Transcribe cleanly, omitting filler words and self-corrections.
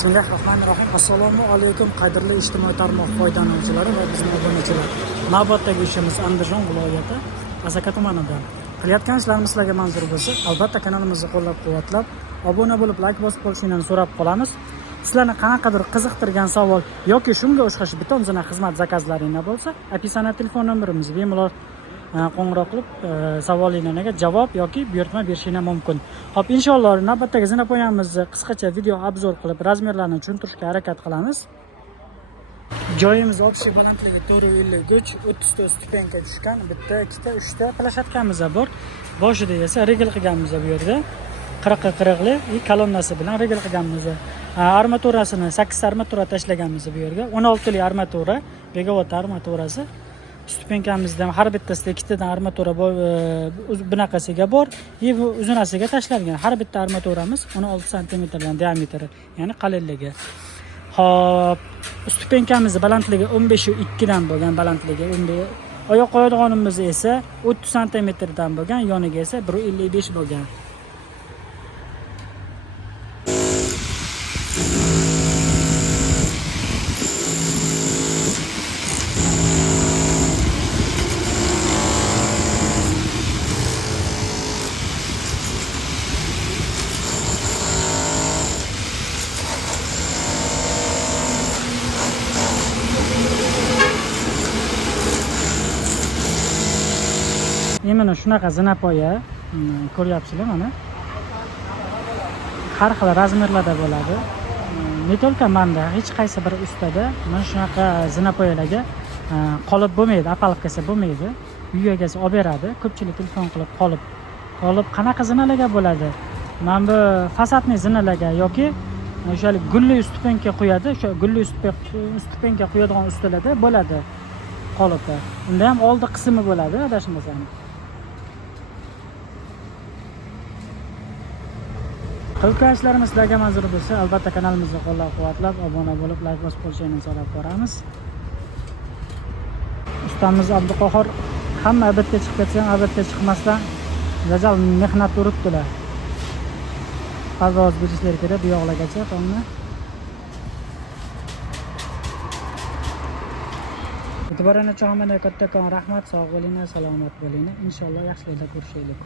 Bismillahirrohmanirrohim. Assalomu alaykum qadrli ijtimoiy tarmoq foydalanuvchilari va bizning obunachilar. Navbatdagi ishimiz Andijon viloyati Asaka tumanida. Qilayotgan ishlarimiz sizlarga manzur bo'lsa, albatta kanalimizni qo'llab-quvvatlab, obuna bo'lib, like bosib qo'yishingizni so'rab qolamiz. Sizlarni qanaqadir qiziqtirgan savol yoki shunga o'xshash biton zina xizmat zakazlaringiz bo'lsa, opisiya telefon nomerimiz bemalol qo'ng'iroq qilib savollaringizga javob yoki buyurtma berishingiz mumkin. Xo'p, inshaalloh navbatdagi zinapoyamizni qisqacha video obzor qilib, razmerlarni tushuntirishga harakat qilamiz. Joyimiz общий balandligi 453, 34 stupenka tushgan, bitta, ikkita, uchta plashatkamiz bor. Boshida esa regl qilganmiz bu yerda. 40-40li kolonnasi bilan regl qilganmiz. Armaturasini 8 armatura tashlaganmiz bu yerga. 16 li armatura, megawatt armaturasi. Stupenkamizda har bittasida ikkitadan armatura bunaqasiga bor, bu uzunasiga tashlangan. Har bitta armaturamiz 16 sm diametri, ya'ni qalinligi. Hop, stupenkamiz balandligi 15.2 dan bo'lgan balandligi. Oyoq qo'yadiganimiz esa 30 sm dan bo'lgan, yoniga esa 1.55 bo'lgan. Mana shunaqa zinapoya ko'ryapsizlar mana. Har xil razmerlarda bo'ladi. Metalka manda hech qaysi bir ustada mana shunaqa zinapoyalarga qolib bo'lmaydi, apalqasi bo'lmaydi. Uy egasi olib beradi. Ko'pchilik telefon qilib qolib qanaqa zinalarga bo'ladi? Mana bu fasadni zinalarga yoki o'shalik gulli stupenka qo'yadi. O'sha gulli stupenka qo'yadigan ustalarda bo'ladi qolibda. Unda ham oldi qismi bo'ladi, adashmasam. Qilgan ishlarimiz sizlarga manzur bo'lsa, albatta kanalimizni qo'llab-quvvatlab, obuna bo'lib, like bosib qo'yishingizni so'rab ko'ramiz. Ustamiz Abduqahhor hamma abadga chiqib ketsa ham abadga chiqmasdan jajal mehnat uribdilar. Parvoz berishlari kerak bu yoqlargacha tomni. E'tiboringiz uchun hammaga kattakon rahmat, sog' bo'linglar, salomat bo'linglar. Inshaalloh yaxshilikda ko'rishaylik.